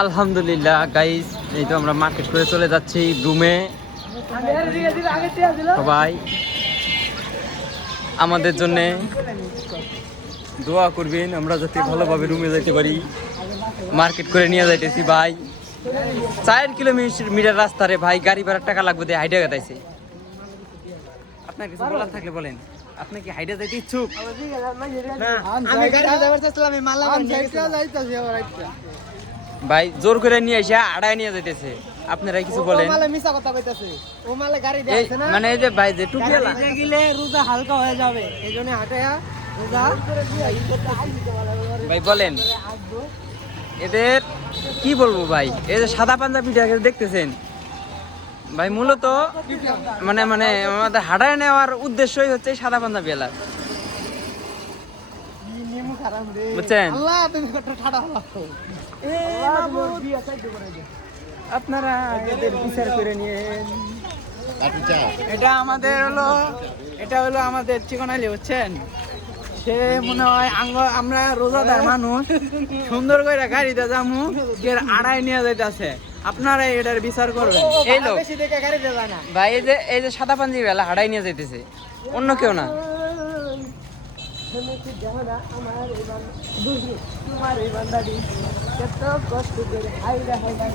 আলহামদুলিল্লাহ গাইস, এই তো আমরা মার্কেট করে চলে যাচ্ছি রুমে। সবাই আমাদের জন্য দোয়া করবেন, আমরা যাতে ভালোভাবে রুমে যাইতে পারি। মার্কেট করে নিয়ে যাইতেছি ভাই, 4 কিলোমিটার রাস্তা রে ভাই, গাড়ি ভাড়ার টাকা লাগবে দিয়ে হাইডা গাইছে। আপনার কিছু বলার থাকলে বলেন, আপনি কি হাইডা যাইতে ইচ্ছুক? ভাই জোর করে নিয়ে এসে আড়াই নিয়ে যাইতেছে, আপনারা কিছু বলেন? মানে এই যে ভাই যে টুপি গেলে রোজা হালকা হয়ে যাবে, এই জন্য হাঁটায়া রোজা। ভাই বলেন এদের কি বলবো ভাই, এই যে সাদা পাঞ্জাবিটা দেখতেছেন ভাই, মূলত মানে মানে আমাদের হাঁটায় নেওয়ার উদ্দেশ্যই হচ্ছে সাদা পাঞ্জাবি এলাকা, বুঝছেন? আপনারা এদের বিচার করে নিয়েন। এটা আমাদের হলো, এটা হলো আমাদের ঠিকানালি, বুঝছেন? সে মনে হয় আমরা রোজাদার মানুষ, সুন্দর করে গাড়িতে যামু, এর আড়াই নিয়ে যাইতেছে। আপনারা এটার বিচার করবেন। এই লোক ভাই, এই যে সাদা পাঞ্জাবি বেলা হাড়াই নিয়ে যাইতেছে, অন্য কেউ না।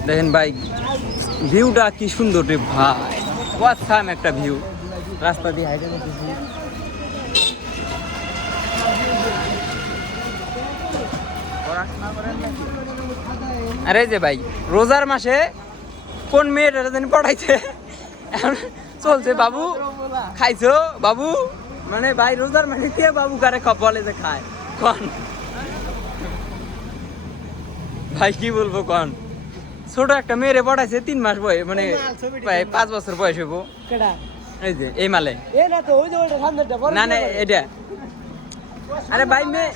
দেখেন ভাই ভিউটা কি সুন্দর রে ভাই, অসাম একটা ভিউ। রাস্তা দিয়ে হাইটে যাইতেছি। আরে যে ভাই রোজার মাসে কোন মেয়েটা জানি পড়াইছে, চলছে বাবু খাইছো বাবু, মানে ভাই রোজার মাসে কে বাবু কারে বলে যে খায়? কন ভাই কি বলবো কন, ছোট একটা মেয়েরে পড়াইছে 3 মাস বয়স, মানে 5 বছর বয়স হইব। এই যে এই মালে না না এটা, আরে ভাই মেয়ে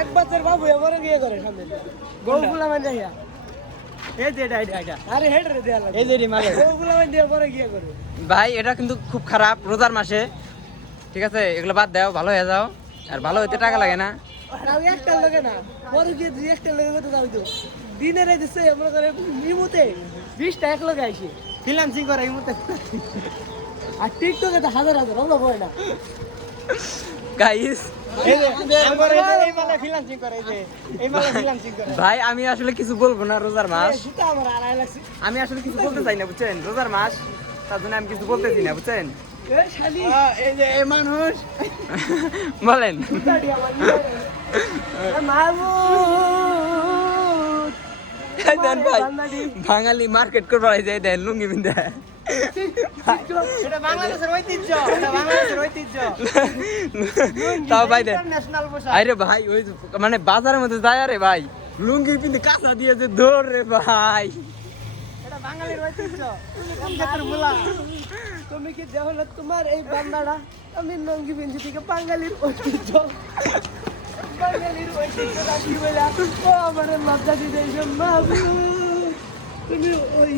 এক বছর বাবু এবারে গিয়ে করে সামনে গোগুলা মানে যাইয়া এই যে এটা আরে হেড রে দেয়া লাগে, এই যে মালে গোগুলা মানে দিয়ে পরে গিয়ে করে। ভাই এটা কিন্তু খুব খারাপ রোজার মাসে, ঠিক আছে? এগুলো বাদ দাও, ভালো হয়ে যাও। আর ভালো হইতে টাকা লাগে না, আর একটা লাগে না, পরে গিয়ে একটা লাগে কত দাও তো দিনের এই দিছে আমরা করে নিমুতে 20 টাকা এক লগে আইছি ফ্রিল্যান্সিং করে ইমুতে, আর টিকটকে তো হাজার হাজার আমরা বই না গাইস। ভাই আমি আসলে কিছু বলবো না, রোজার মাস আমি আসলে কিছু বলতে চাই না, বুঝছেন? রোজার মাস, তার জন্য আমি কিছু বলতেছি না, বুঝছেন? মানুষ বলেন দেন ভাই, বাঙালি মার্কেট করে যায়, দেন লুঙ্গি বিন্দা, তাও ভাই দেন। আরে ভাই ওই মানে বাজারের মধ্যে যায়, আরে ভাই লুঙ্গি পিন্ধে কাঁচা দিয়েছে দৌড় রে ভাই, বাঙালির ঐতিহ্য। তুমি কি দেখো না তোমার এই বান্দাটা, আমি লুঙ্গি পিন্ধি থেকে বাঙালির ঐতিহ্য, বাঙালির ঐতিহ্য কি বলে ও আমার লজ্জা দিতে, তুমি ওই